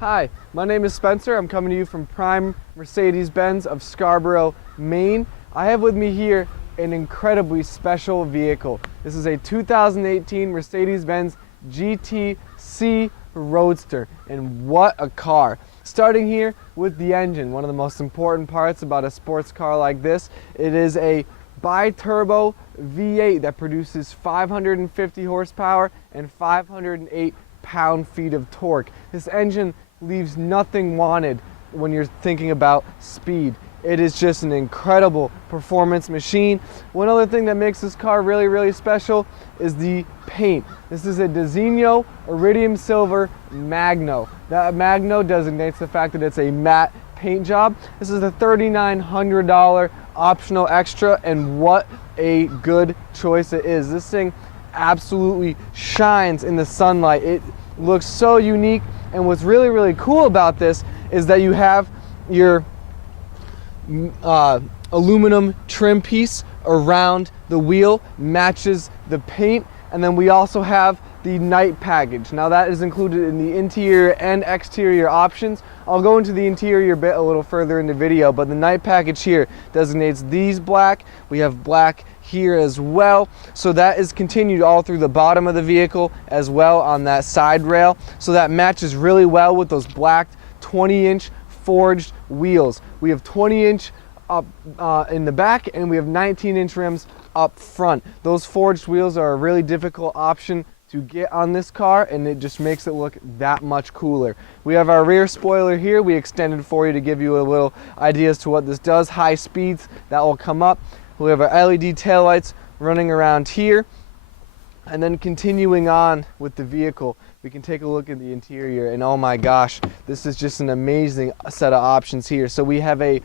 Hi, my name is Spencer. I'm coming to you from Prime Mercedes-Benz of Scarborough, Maine. I have with me here an incredibly special vehicle. This is a 2018 Mercedes-Benz GT-C Roadster, and what a car. Starting here with the engine, one of the most important parts about a sports car like this. It is a bi-turbo V8 that produces 550 horsepower and 508 pound-feet of torque. This engine leaves nothing wanted when you're thinking about speed. It is just an incredible performance machine. One other thing that makes this car really special is the paint. This is a Designo Iridium Silver Magno. That Magno designates the fact that it's a matte paint job. This is a $3,900 optional extra, and what a good choice it is. This thing absolutely shines in the sunlight. It looks so unique, and what's really cool about this is that you have your aluminum trim piece around the wheel, matches the paint, and then we also have the night package. Now that is included in the interior and exterior options. I'll go into the interior bit a little further in the video, but the night package here designates these black. We have black here as well, so that is continued all through the bottom of the vehicle as well on that side rail, so that matches really well with those black 20-inch forged wheels. We have 20-inch up in the back, and we have 19-inch rims up front. Those forged wheels are a really difficult option to get on this car, and it just makes it look that much cooler. We have our rear spoiler here. We extended for you to give you a little idea as to what this does. High speeds, that will come up. We have our LED taillights running around here. And then continuing on with the vehicle, we can take a look at the interior, and oh my gosh, this is just an amazing set of options here. So we have a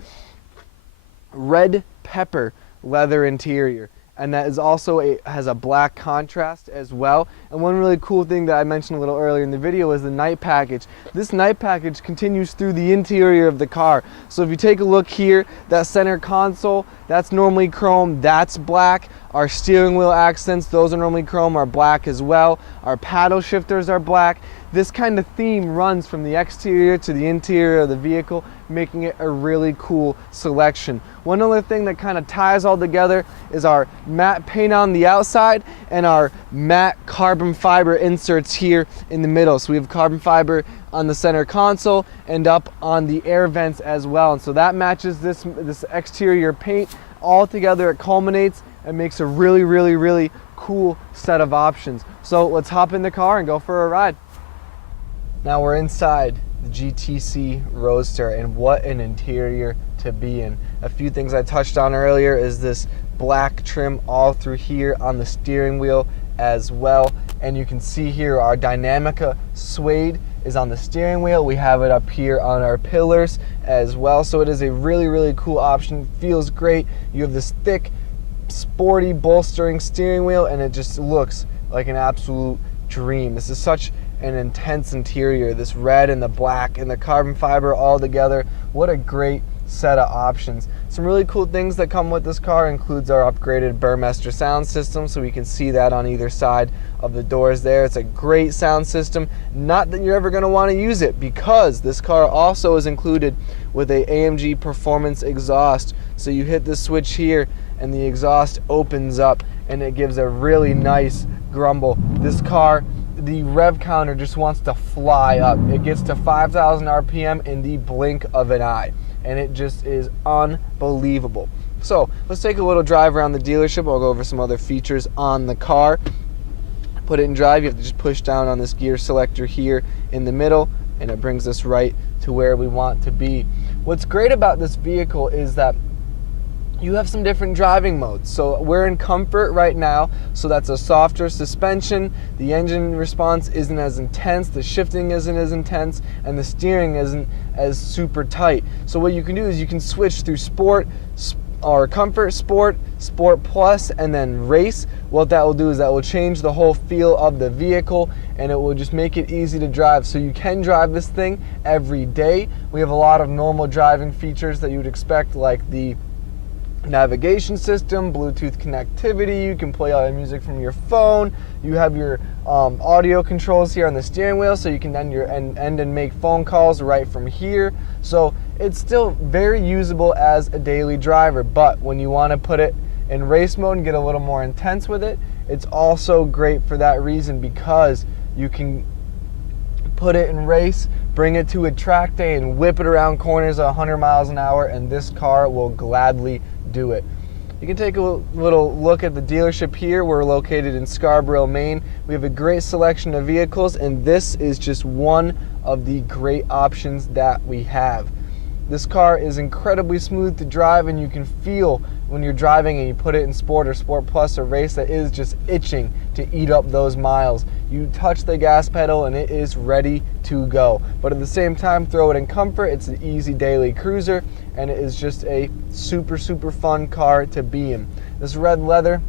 red pepper leather interior, and that is also has a black contrast as well. And one really cool thing that I mentioned a little earlier in the video is the night package. This night package continues through the interior of the car. So if you take a look here, that center console, that's normally chrome, that's black. Our steering wheel accents, those are normally chrome, are black as well. Our paddle shifters are black. This kind of theme runs from the exterior to the interior of the vehicle, making it a really cool selection. One other thing that kind of ties all together is our matte paint on the outside and our matte carbon fiber inserts here in the middle. So we have carbon fiber on the center console and up on the air vents as well. And so that matches this exterior paint. All together it culminates and makes a really cool set of options. So let's hop in the car and go for a ride. Now we're inside the GT-C Roadster, and what an interior to be in. A few things I touched on earlier is this black trim all through here on the steering wheel as well. And you can see here our DINAMICA suede is on the steering wheel. We have it up here on our pillars as well. So it is a really cool option. Feels great. You have this thick, sporty, bolstering steering wheel, and it just looks like an absolute dream. This is such an intense interior, this red and the black and the carbon fiber all together. What a great set of options. Some really cool things that come with this car includes our upgraded Burmester sound system, so we can see that on either side of the doors there. It's a great sound system. Not that you're ever going to want to use it, because this car also is included with a AMG performance exhaust. So you hit the switch here and the exhaust opens up, and it gives a really nice grumble. This car, the rev counter just wants to fly up. It gets to 5,000 RPM in the blink of an eye, and it just is unbelievable. So let's take a little drive around the dealership. I'll go over some other features on the car. Put it in drive, you have to just push down on this gear selector here in the middle, and it brings us right to where we want to be. What's great about this vehicle is that you have some different driving modes. So we're in comfort right now, so that's a softer suspension. The engine response isn't as intense, the shifting isn't as intense, and the steering isn't as super tight. So what you can do is you can switch through sport, or comfort, sport plus, and then race. What that will do is that will change the whole feel of the vehicle, and it will just make it easy to drive. So you can drive this thing every day. We have a lot of normal driving features that you would expect, like the navigation system, Bluetooth connectivity. You can play all your music from your phone. You have your audio controls here on the steering wheel, so you can end and make phone calls right from here. So it's still very usable as a daily driver, but when you want to put it in race mode and get a little more intense with it, it's also great for that reason, because you can put it in race, bring it to a track day and whip it around corners at 100 miles an hour, and this car will gladly do it. You can take a little look at the dealership here. We're located in Scarborough, Maine. We have a great selection of vehicles, and this is just one of the great options that we have. This car is incredibly smooth to drive, and you can feel when you're driving and you put it in Sport or Sport Plus or Race that is just itching to eat up those miles. You touch the gas pedal and it is ready to go. But at the same time, throw it in comfort. It's an easy daily cruiser, and it is just a super, super fun car to be in. This red leather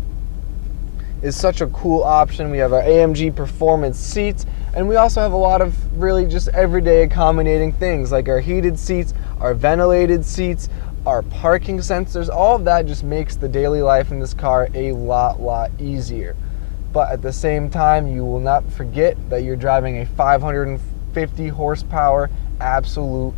is such a cool option. We have our AMG Performance seats, and we also have a lot of really just everyday accommodating things like our heated seats, our ventilated seats, our parking sensors. All of that just makes the daily life in this car a lot easier. But at the same time, you will not forget that you're driving a 550 horsepower absolute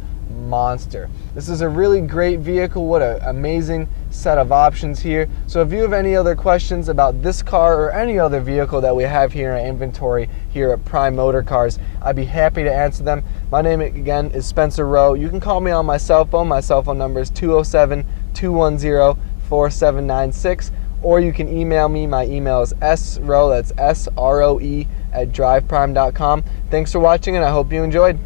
monster. This is a really great vehicle. What an amazing set of options here. So if you have any other questions about this car or any other vehicle that we have here in our inventory here at Prime Motor Cars, I'd be happy to answer them. My name again is Spencer Rowe. You can call me on my cell phone. My cell phone number is 207-210-4796, or you can email me. My email is sroe, that's SROE, @driveprime.com. Thanks for watching, and I hope you enjoyed.